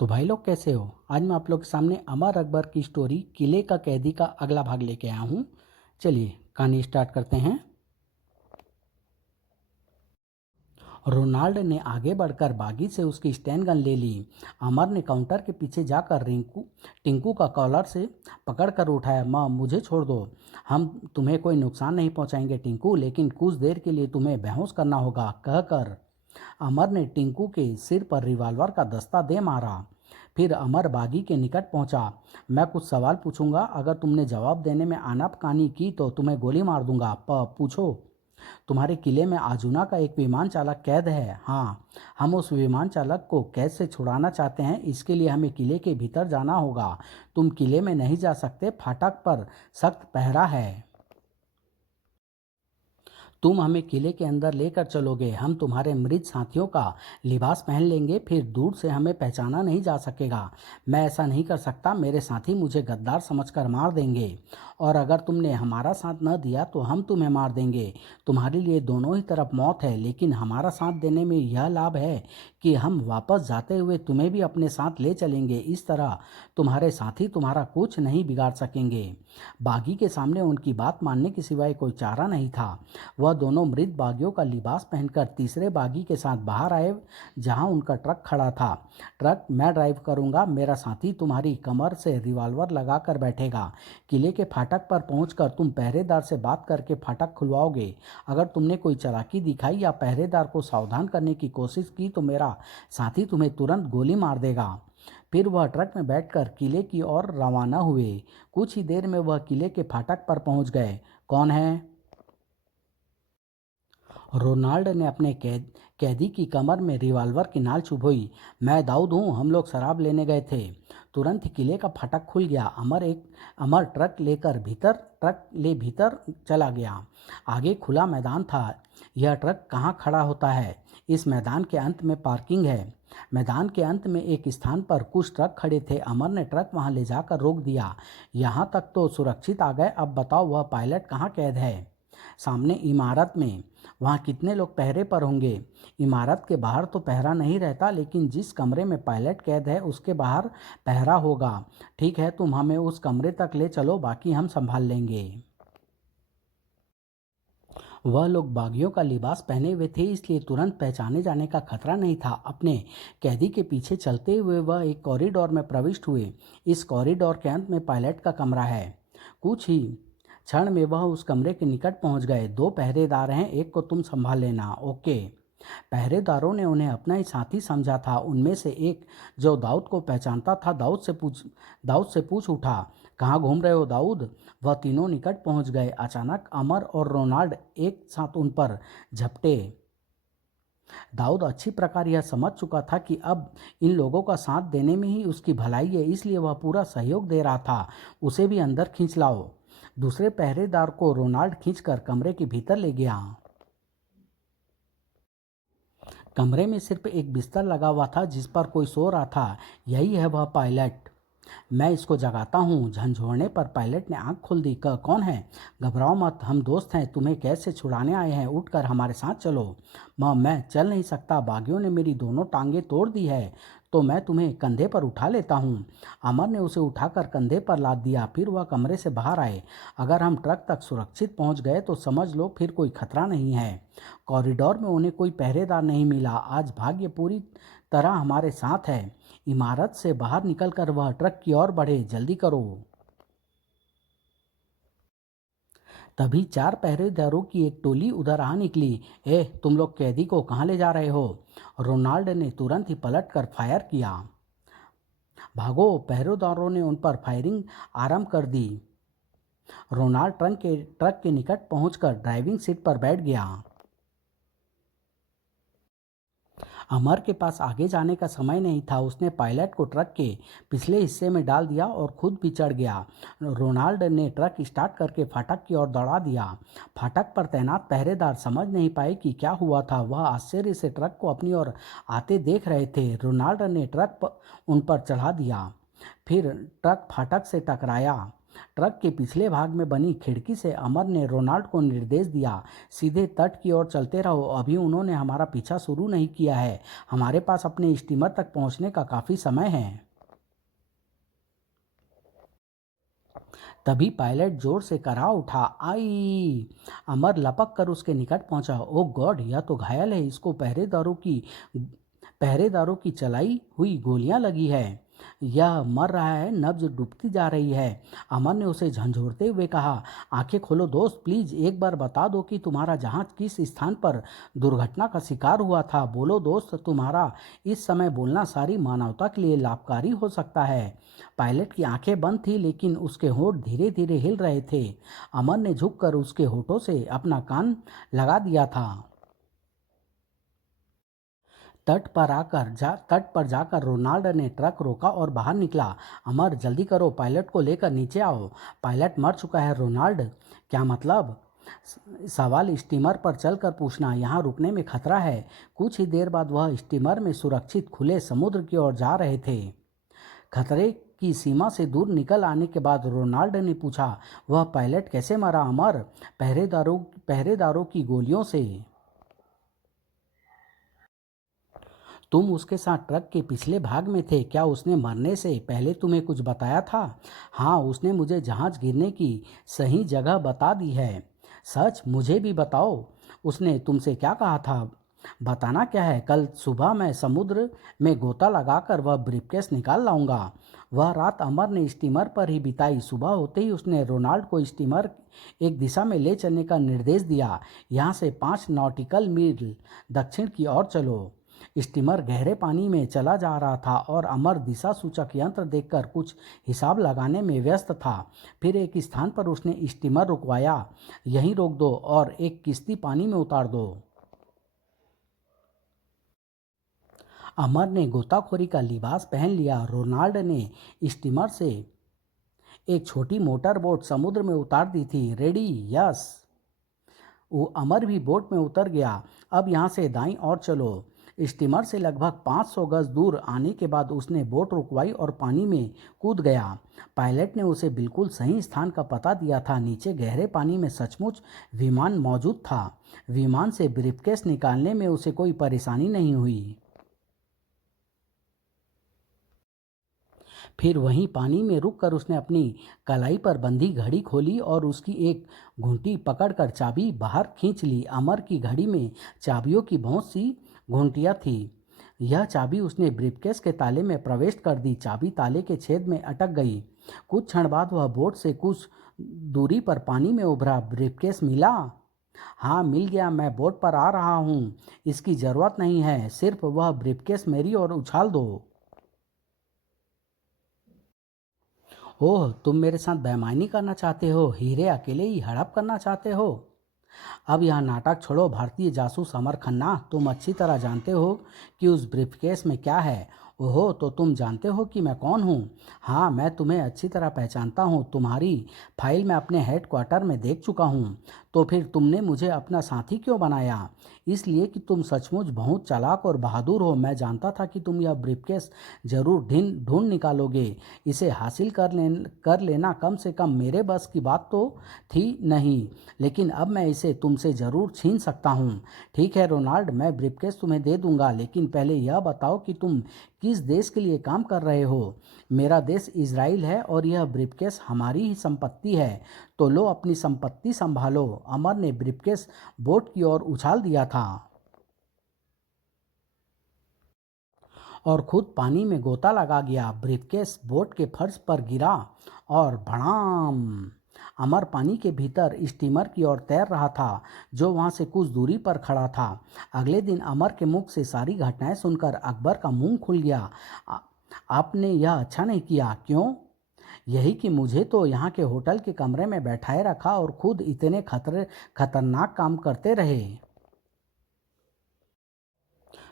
तो भाई लोग कैसे हो। आज मैं आप लोग के सामने अमर अकबर की स्टोरी किले का कैदी का अगला भाग लेके आया हूँ। चलिए कहानी स्टार्ट करते हैं। रोनाल्ड ने आगे बढ़कर बागी से उसकी स्टैन गन ले ली। अमर ने काउंटर के पीछे जाकर रिंकू टिंकू का कॉलर से पकड़कर उठाया। माँ मुझे छोड़ दो, हम तुम्हें कोई नुकसान नहीं पहुंचाएंगे टिंकू, लेकिन कुछ देर के लिए तुम्हें बेहोश करना होगा, कहकर अमर ने टिंकू के सिर पर रिवॉल्वर का दस्ता दे मारा। फिर अमर बागी के निकट पहुंचा। मैं कुछ सवाल पूछूंगा, अगर तुमने जवाब देने में आनाकानी की तो तुम्हें गोली मार दूंगा। पूछो। तुम्हारे किले में आजुना का एक विमान चालक कैद है। हाँ, हम उस विमान चालक को कैद से छुड़ाना चाहते हैं। इसके लिए हमें किले के भीतर जाना होगा। तुम किले में नहीं जा सकते, फाटक पर सख्त पहरा है। तुम हमें किले के अंदर लेकर चलोगे, हम तुम्हारे मृत साथियों का लिबास पहन लेंगे, फिर दूर से हमें पहचाना नहीं जा सकेगा। मैं ऐसा नहीं कर सकता, मेरे साथी मुझे गद्दार समझकर मार देंगे, और अगर तुमने हमारा साथ न दिया तो हम तुम्हें मार देंगे। तुम्हारे लिए दोनों ही तरफ मौत है, लेकिन हमारा साथ देने में यह लाभ है कि हम वापस जाते हुए तुम्हें भी अपने साथ ले चलेंगे। इस तरह तुम्हारे साथी तुम्हारा कुछ नहीं बिगाड़ सकेंगे। बागी के सामने उनकी बात मानने के सिवाय कोई चारा नहीं था। वह दोनों मृत बागियों का लिबास पहनकर तीसरे बागी के साथ बाहर आए, जहां उनका ट्रक खड़ा था। ट्रक मैं ड्राइव करूंगा, मेरा साथी तुम्हारी कमर से रिवॉल्वर लगाकर बैठेगा। किले के फाटक पर पहुंचकर तुम पहरेदार से बात करके फाटक खुलवाओगे। अगर तुमने कोई चालाकी दिखाई या पहरेदार को सावधान करने की कोशिश की तो मेरा साथी तुम्हें तुरंत गोली मार देगा। फिर वह ट्रक में बैठकर किले की ओर रवाना हुए। कुछ ही देर में वह किले के फाटक पर पहुंच गए। कौन है? रोनाल्ड ने अपने कैदी की कमर में रिवॉल्वर की नाल चुभोई। मैं दाऊद हूँ, हम लोग शराब लेने गए थे। तुरंत ही किले का फाटक खुल गया। अमर ट्रक ले भीतर चला गया। आगे खुला मैदान था। यह ट्रक कहाँ खड़ा होता है? इस मैदान के अंत में पार्किंग है। मैदान के अंत में एक स्थान पर कुछ ट्रक खड़े थे। अमर ने ट्रक वहां ले जाकर रोक दिया। यहाँ तक तो सुरक्षित आ गए, अब बताओ वह पायलट कहाँ कैद है? सामने इमारत में। वहाँ कितने लोग पहरे पर होंगे? इमारत के बाहर तो पहरा नहीं रहता, लेकिन जिस कमरे में पायलट कैद है उसके बाहर पहरा होगा। ठीक है, तुम हमें उस कमरे तक ले चलो, बाकी हम संभाल लेंगे। वह लोग बागियों का लिबास पहने हुए थे, इसलिए तुरंत पहचाने जाने का खतरा नहीं था। अपने कैदी के पीछे चलते हुए वह एक कॉरिडोर में प्रविष्ट हुए। इस कॉरिडोर के अंत में पायलट का कमरा है। कुछ ही क्षण में वह उस कमरे के निकट पहुंच गए। दो पहरेदार हैं, एक को तुम संभाल लेना। ओके। पहरेदारों ने उन्हें अपना ही साथी समझा था। उनमें से एक, जो दाऊद को पहचानता था, दाऊद से पूछ उठा, कहाँ घूम रहे हो दाऊद? वह तीनों निकट पहुंच गए। अचानक अमर और रोनाल्ड एक साथ उन पर झपटे। दाऊद अच्छी प्रकार यह समझ चुका था कि अब इन लोगों का साथ देने में ही उसकी भलाई है, इसलिए वह पूरा सहयोग दे रहा था। उसे भी अंदर खींच लाओ। दूसरे पहरेदार को रोनाल्ड खींचकर कमरे के भीतर ले गया। कमरे में सिर्फ एक बिस्तर लगा हुआ था जिस पर कोई सो रहा था। यही है वह पायलट। मैं इसको जगाता हूँ। झंझोड़ने पर पायलट ने आंख खोल दी। कौन है? घबराओ मत, हम दोस्त हैं, तुम्हें कैद से छुड़ाने आए हैं, उठकर हमारे साथ चलो। मैं चल नहीं सकता, बागियों ने मेरी दोनों टांगें तोड़ दी है, तो मैं तुम्हें कंधे पर उठा लेता हूँ। अमर ने उसे उठाकर कंधे पर लाद दिया। फिर वह कमरे से बाहर आए। अगर हम ट्रक तक सुरक्षित पहुँच गए तो समझ लो फिर कोई खतरा नहीं है। कॉरिडोर में उन्हें कोई पहरेदार नहीं मिला। आज भाग्य पूरी तरह हमारे साथ है। इमारत से बाहर निकलकर वह ट्रक की ओर बढ़े। जल्दी करो। तभी चार पहरेदारों की एक टोली उधर आ निकली। तुम लोग कैदी को कहाँ ले जा रहे हो? रोनाल्ड ने तुरंत ही पलटकर फायर किया। भागो! पहरेदारों ने उन पर फायरिंग आरंभ कर दी। रोनाल्ड ट्रक के निकट पहुंचकर ड्राइविंग सीट पर बैठ गया। अमर के पास आगे जाने का समय नहीं था। उसने पायलट को ट्रक के पिछले हिस्से में डाल दिया और खुद भी चढ़ गया। रोनाल्ड ने ट्रक स्टार्ट करके फाटक की ओर दौड़ा दिया। फाटक पर तैनात पहरेदार समझ नहीं पाए कि क्या हुआ था। वह आश्चर्य से ट्रक को अपनी ओर आते देख रहे थे। रोनाल्ड ने उन पर चढ़ा दिया। फिर ट्रक फाटक से टकराया। ट्रक के पिछले भाग में बनी खिड़की से अमर ने रोनाल्ड को निर्देश दिया, सीधे तट की ओर चलते रहो, अभी उन्होंने हमारा पीछा शुरू नहीं किया है, हमारे पास अपने स्टीमर तक पहुंचने का काफ़ी समय है। तभी पायलट जोर से करा उठा, आई। अमर लपक कर उसके निकट पहुंचा। ओ गॉड, यह तो घायल है, इसको पहरेदारों की चलाई हुई गोलियां लगी है, यह मर रहा है, नब्ज डूबती जा रही है। अमर ने उसे झंझोड़ते हुए कहा, आंखें खोलो दोस्त, प्लीज एक बार बता दो कि तुम्हारा जहाज किस स्थान पर दुर्घटना का शिकार हुआ था। बोलो दोस्त, तुम्हारा इस समय बोलना सारी मानवता के लिए लाभकारी हो सकता है। पायलट की आंखें बंद थी, लेकिन उसके होंठ धीरे धीरे हिल रहे थे। अमर ने झुककर उसके होठों से अपना कान लगा दिया था। तट पर जाकर रोनाल्ड ने ट्रक रोका और बाहर निकला। अमर, जल्दी करो, पायलट को लेकर नीचे आओ, पायलट मर चुका है। रोनाल्ड, क्या मतलब? सवाल स्टीमर पर चलकर पूछना, यहाँ रुकने में खतरा है। कुछ ही देर बाद वह स्टीमर में सुरक्षित खुले समुद्र की ओर जा रहे थे। खतरे की सीमा से दूर निकल आने के बाद रोनाल्ड ने पूछा, वह पायलट कैसे मरा अमर? पहरेदारों की गोलियों से। तुम उसके साथ ट्रक के पिछले भाग में थे, क्या उसने मरने से पहले तुम्हें कुछ बताया था? हाँ, उसने मुझे जहाज गिरने की सही जगह बता दी है। सच? मुझे भी बताओ, उसने तुमसे क्या कहा था? बताना क्या है, कल सुबह मैं समुद्र में गोता लगाकर वह ब्रीफकेस निकाल लाऊंगा। वह रात अमर ने स्टीमर पर ही बिताई। सुबह होते ही उसने रोनाल्ड को स्टीमर एक दिशा में ले चलने का निर्देश दिया, यहाँ से 5 नॉटिकल मील दक्षिण की ओर चलो। स्टीमर गहरे पानी में चला जा रहा था और अमर दिशा सूचक यंत्र देखकर कुछ हिसाब लगाने में व्यस्त था। फिर एक स्थान पर उसने स्टीमर रुकवाया, यहीं रोक दो और एक किश्ती पानी में उतार दो। अमर ने गोताखोरी का लिबास पहन लिया। रोनाल्ड ने स्टीमर से एक छोटी मोटर बोट समुद्र में उतार दी थी। रेडी? यस। वो अमर भी बोट में उतर गया। अब यहाँ से दाईं ओर चलो। स्टीमर से लगभग 500 गज दूर आने के बाद उसने बोट रुकवाई और पानी में कूद गया। पायलट ने उसे बिल्कुल सही स्थान का पता दिया था। नीचे गहरे पानी में सचमुच विमान मौजूद था। विमान से ब्रीफकेस निकालने में उसे कोई परेशानी नहीं हुई। फिर वहीं पानी में रुककर उसने अपनी कलाई पर बंधी घड़ी खोली और उसकी एक घुंटी पकड़कर चाबी बाहर खींच ली। अमर की घड़ी में चाबियों की बहुत सी घुंटियाँ थी। यह चाबी उसने ब्रीफकेस के ताले में प्रवेश कर दी। चाबी ताले के छेद में अटक गई। कुछ क्षण बाद वह बोट से कुछ दूरी पर पानी में उभरा। ब्रीफकेस मिला? हाँ, मिल गया, मैं बोट पर आ रहा हूँ। इसकी ज़रूरत नहीं है, सिर्फ वह ब्रीफकेस मेरी ओर उछाल दो। ओह, तुम मेरे साथ बेईमानी करना चाहते हो? हीरे अकेले ही हड़प करना चाहते हो? अब यह नाटक छोड़ो भारतीय जासूस अमर खन्ना, तुम अच्छी तरह जानते हो कि उस ब्रीफकेस में क्या है। ओहो, तो तुम जानते हो कि मैं कौन हूँ? हाँ, मैं तुम्हें अच्छी तरह पहचानता हूँ, तुम्हारी फाइल मैं अपने हेडक्वार्टर में देख चुका हूँ। तो फिर तुमने मुझे अपना साथी क्यों बनाया? इसलिए कि तुम सचमुच बहुत चालाक और बहादुर हो। मैं जानता था कि तुम यह ब्रीफकेस जरूर ढूंढ निकालोगे। इसे हासिल कर लेना कम से कम मेरे बस की बात तो थी नहीं, लेकिन अब मैं इसे तुमसे ज़रूर छीन सकता हूँ। ठीक है रोनाल्ड, मैं ब्रीफकेस तुम्हें दे दूंगा, लेकिन पहले यह बताओ कि तुम किस देश के लिए काम कर रहे हो? मेरा देश इजराइल है और यह ब्रीफकेस हमारी ही संपत्ति है। तो लो, अपनी संपत्ति संभालो। अमर ने ब्रीफकेस बोट की ओर उछाल दिया था और खुद पानी में गोता लगा गया। ब्रीफकेस बोट के फर्श पर गिरा और भड़ाम। अमर पानी के भीतर स्टीमर की ओर तैर रहा था, जो वहां से कुछ दूरी पर खड़ा था। अगले दिन अमर के मुख से सारी घटनाएं सुनकर अकबर का मुंह खुल गया। "आ- आपने यह अच्छा नहीं किया।" क्यों? यही कि मुझे तो यहाँ के होटल के कमरे में बैठाए रखा और खुद इतने खतरनाक काम करते रहे।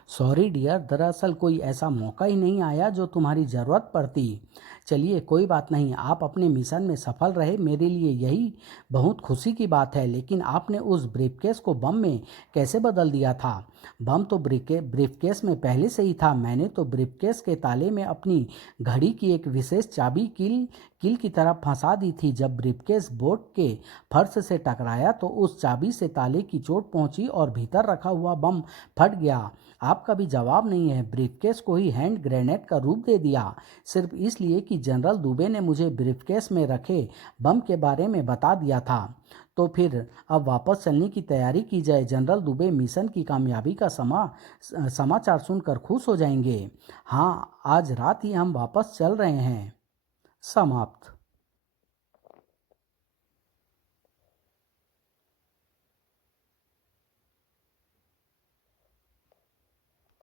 सॉरी डियर, दरअसल कोई ऐसा मौका ही नहीं आया जो तुम्हारी ज़रूरत पड़ती। चलिए कोई बात नहीं, आप अपने मिशन में सफल रहे, मेरे लिए यही बहुत खुशी की बात है। लेकिन आपने उस ब्रीफकेस को बम में कैसे बदल दिया था? बम तो ब्रीफकेस में पहले से ही था। मैंने तो ब्रीफकेस के ताले में अपनी घड़ी की एक विशेष चाबी कील कील की तरफ फंसा दी थी। जब ब्रीफकेस बोट के फर्श से टकराया तो उस चाबी से ताले की चोट पहुंची और भीतर रखा हुआ बम फट गया। आपका भी जवाब नहीं है। ब्रीफकेस को ही हैंड ग्रेनेड का रूप दे दिया, सिर्फ इसलिए कि जनरल दुबे ने मुझे ब्रीफकेस में रखे बम के बारे में बता दिया था। तो फिर अब वापस चलने की तैयारी की जाए। जनरल दुबे मिशन की कामयाबी का समाचार सुनकर खुश हो जाएंगे। हाँ, आज रात ही हम वापस चल रहे हैं। समाप्त।